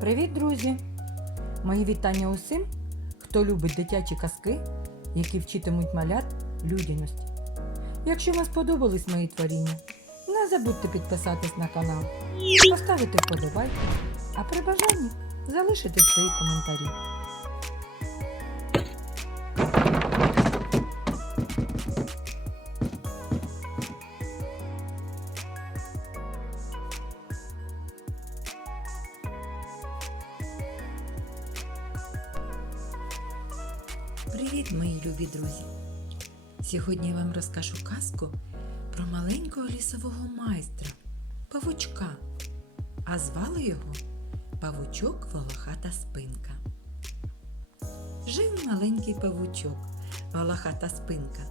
Привіт, друзі! Мої вітання усім, хто любить дитячі казки, які вчитимуть малят людяності. Якщо вам сподобались мої творіння, не забудьте підписатись на канал, поставити вподобайку, а при бажанні залишити свої коментарі. Привіт, мої любі друзі! Сьогодні я вам розкажу казку про маленького лісового майстра павучка, а звали його Павучок Волохата Спинка. Жив маленький павучок, волохата спинка.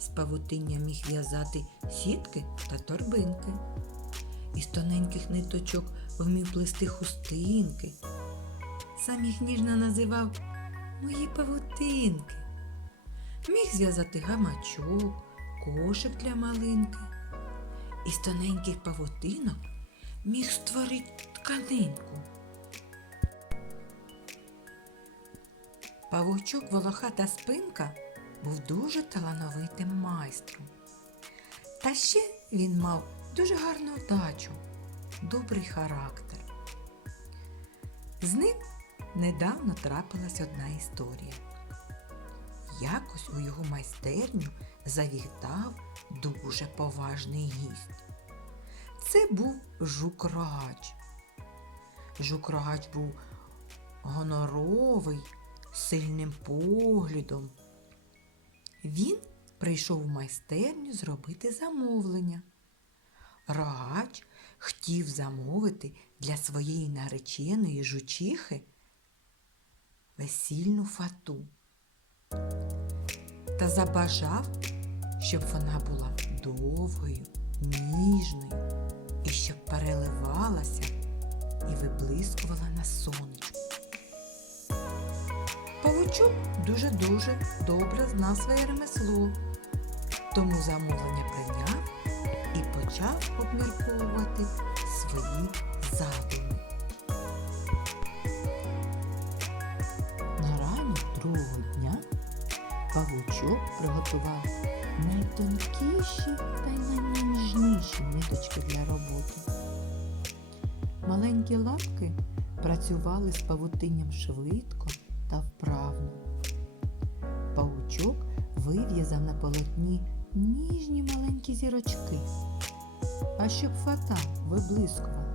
З павутиння міг в'язати сітки та торбинки. Із тоненьких ниточок вмів плести хустинки. Сам їх ніжно називав мої павутинки. Міг зв'язати гамачок, кошик для малинки. Із тоненьких павутинок міг створити тканинку. Павучок волохата спинка був дуже талановитим майстром. Та ще він мав дуже гарну вдачу, добрий характер. З ним недавно трапилась одна історія. Якось у його майстерню завітав дуже поважний гість. Це був жук рогач. Жук рогач був гоноровий, сильним поглядом. Він прийшов в майстерню зробити замовлення. Рогач хотів замовити для своєї нареченої жучихи весільну фату та забажав, щоб вона була довгою, ніжною і щоб переливалася і виблискувала на сонечку. Павучок дуже-дуже добре знав своє ремесло, тому замовлення прийняв і почав обмірковувати свої задуми. Павучок приготував найтонкіші та й найніжніші ниточки для роботи. Маленькі лапки працювали з павутинням швидко та вправно. Павучок вив'язав на полотні ніжні маленькі зірочки. А щоб фата виблискувала,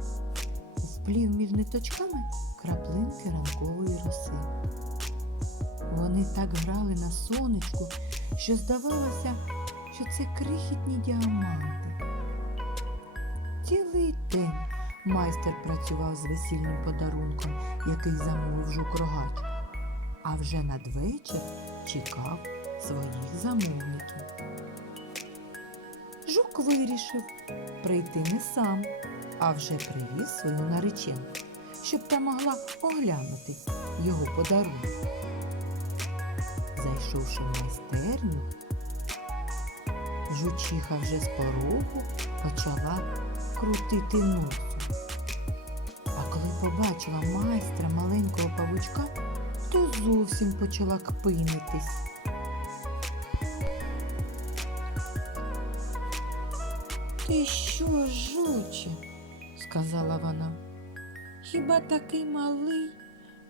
вплів між ниточками краплинки ранкової роси. Вони так грали на сонечку, що здавалося, що це крихітні діаманти. Цілий день майстер працював з весільним подарунком, який замовив жук рогач, а вже надвечір чекав своїх замовників. Жук вирішив прийти не сам, а вже привіз свою нареченку, щоб та могла оглянути його подарунок. Зайшовши в майстерню, жучиха вже з порогу почала крутити носом. А коли побачила майстра маленького павучка, то зовсім почала кпинитись. Ти що, жуче? сказала вона. Хіба такий малий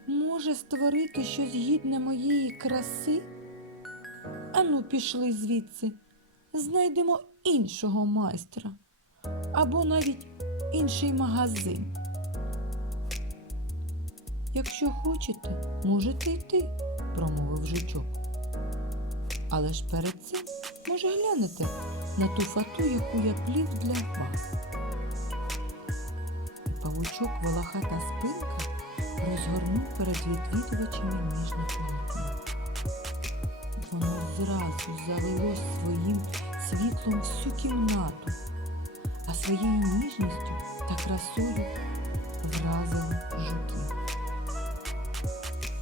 може створити щось гідне моєї краси? Ану, пішли звідси, знайдемо іншого майстра або навіть інший магазин. Якщо хочете, можете йти, промовив жучок. Але ж перед цим, може, глянете на ту фату, яку я плів для вас. Павучок волохата спинка розгорнув перед відвідувачами ніжне полотно. Воно зразу залилось своїм світлом всю кімнату, а своєю ніжністю та красою вразило жуків.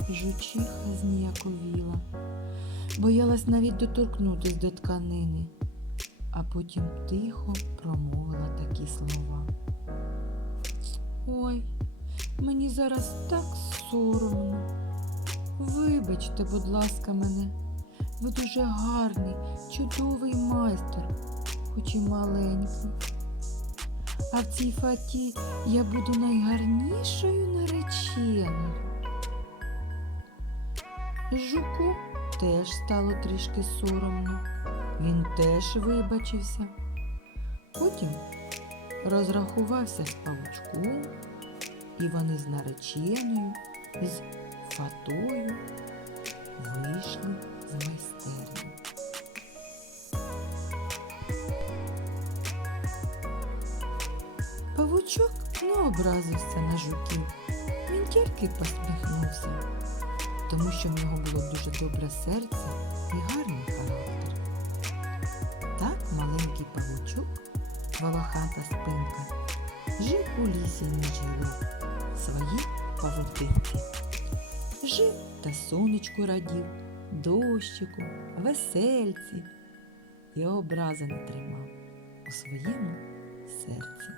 Жучиха зніяковіла, боялась навіть доторкнутись до тканини, а потім тихо промовила такі слова. Ой, Мені зараз так соромно. Вибачте, будь ласка, мене. Ви дуже гарний, чудовий майстер, хоч і маленький. А в цій фаті я буду найгарнішою нареченою. Жуку теж стало трішки соромно. Він теж вибачився. Потім розрахувався з павучком, і вони з нареченою, з фатою вийшли з майстерні. Павучок не образився на жуків. Він тільки посміхнувся, тому що в нього було дуже добре серце і гарний характер. Так маленький павучок, волохата спинка, жив у лісі між гілок своїй павутинці. Жив та сонечку радів, дощику, весельці і образи не тримав у своєму серці.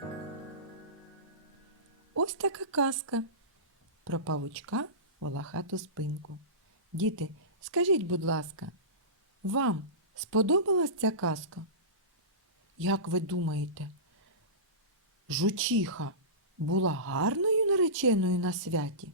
Ось така казка про павучка волохату спинку. Діти, скажіть, будь ласка, вам сподобалась ця казка? Як ви думаєте, жучиха була гарною нареченою на святі?